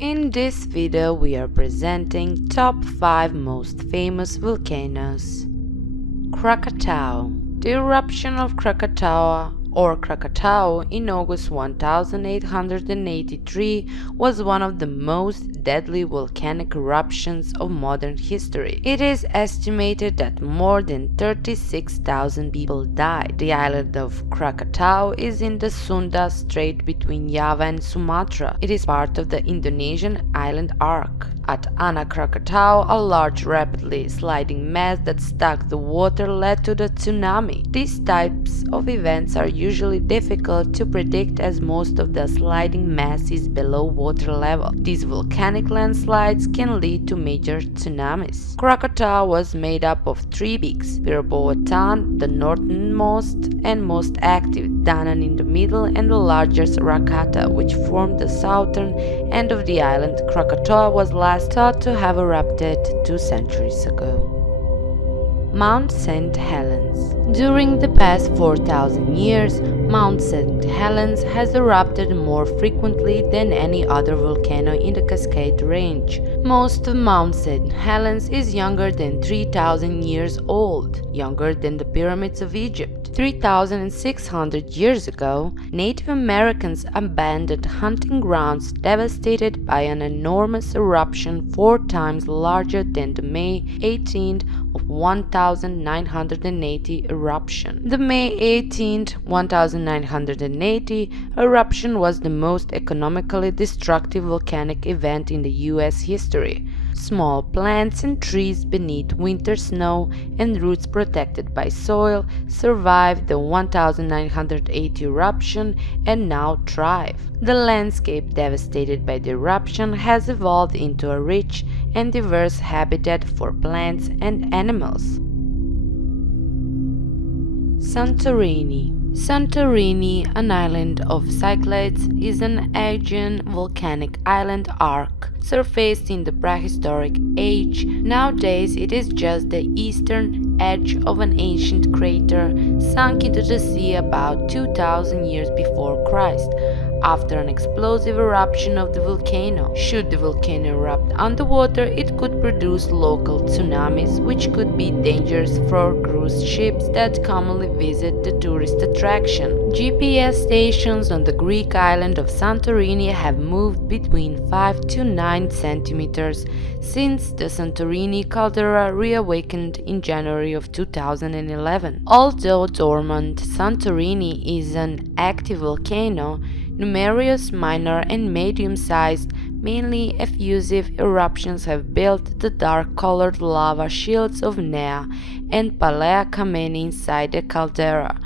In this video we are presenting top 5 most famous volcanoes. Krakatau. The eruption of Krakatau or Krakatau in August 1883 was one of the most deadly volcanic eruptions of modern history. It is estimated that more than 36,000 people died. The island of Krakatau is in the Sunda Strait between Java and Sumatra. It is part of the Indonesian island arc. At Krakatau, a large rapidly sliding mass that stuck the water led to the tsunami. These types of events are usually difficult to predict as most of the sliding mass is below water level. These volcanic landslides can lead to major tsunamis. Krakatau was made up of 3 peaks: Pirapowatan, the northernmost and most active, Danan in the middle, and the largest Rakata, which formed the southern end of the island. Krakatoa was last thought to have erupted 2 centuries ago. Mount St Helens. During the past 4,000 years, Mount St Helens has erupted more frequently than any other volcano in the Cascade Range. Most of Mount St Helens is younger than 3,000 years old, younger than the pyramids of Egypt. 3,600 years ago, Native Americans abandoned hunting grounds devastated by an enormous eruption 4 times larger than the May 18th of 1980 eruption. The May 18th, 1980 eruption was the most economically destructive volcanic event in the US history. Small plants and trees beneath winter snow and roots protected by soil survived the 1980 eruption and now thrive. The landscape devastated by the eruption has evolved into a rich and diverse habitat for plants and animals. Santorini. Santorini, an island of Cyclades, is an Aegean volcanic island arc surfaced in the prehistoric age. Nowadays it is just the eastern edge of an ancient crater sunk into the sea about 2,000 years before Christ, after an explosive eruption of the volcano. Should the volcano erupt underwater, it could produce local tsunamis, which could be dangerous for cruise ships that commonly visit the tourist attraction. GPS stations on the Greek island of Santorini have moved between 5 to 9 centimeters since the Santorini caldera reawakened in January of 2011. Although dormant, Santorini is an active volcano. Numerous minor and medium-sized, mainly effusive eruptions have built the dark-colored lava shields of Nea and Palea Kameni inside the caldera.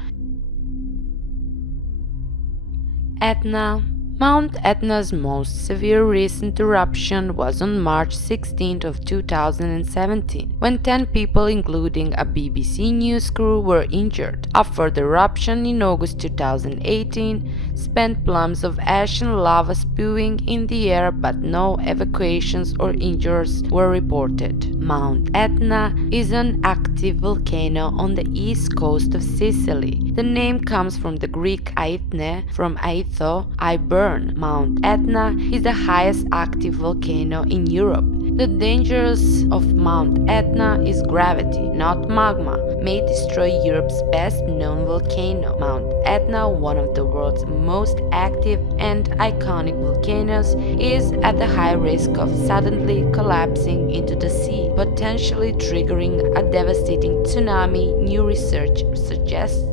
Etna. Mount Etna's most severe recent eruption was on March 16th of 2017, when 10 people, including a BBC News crew, were injured. A further eruption in August 2018 spent plumes of ash and lava spewing in the air, but no evacuations or injuries were reported. Mount Etna is an active volcano on the east coast of Sicily. The name comes from the Greek aithne, from aitho, I burn. Mount Etna is the highest active volcano in Europe. The dangers of Mount Etna is gravity, not magma, may destroy Europe's best-known volcano. Mount Etna, one of the world's most active and iconic volcanoes, is at the high risk of suddenly collapsing into the sea, potentially triggering a devastating tsunami, new research suggests.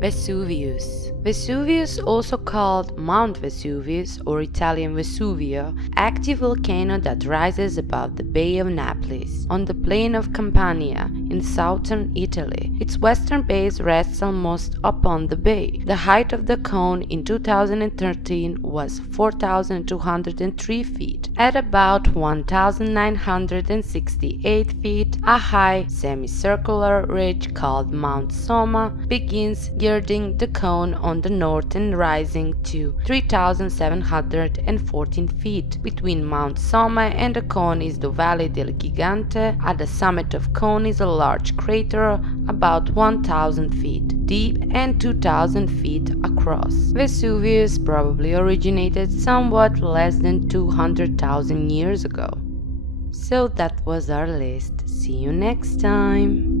Vesuvius. Vesuvius, also called Mount Vesuvius or Italian Vesuvio, active volcano that rises above the Bay of Naples, on the plain of Campania, in southern Italy. Its western base rests almost upon the bay. The height of the cone in 2013 was 4,203 feet. At about 1,968 feet, a high, semicircular ridge called Mount Somma begins girding the cone on the north and rising to 3,714 feet. Between Mount Somma and the cone is the Valle del Gigante. At the summit of cone is a large crater about 1,000 feet deep and 2,000 feet across. Vesuvius probably originated somewhat less than 200,000 years ago. So that was our list. See you next time!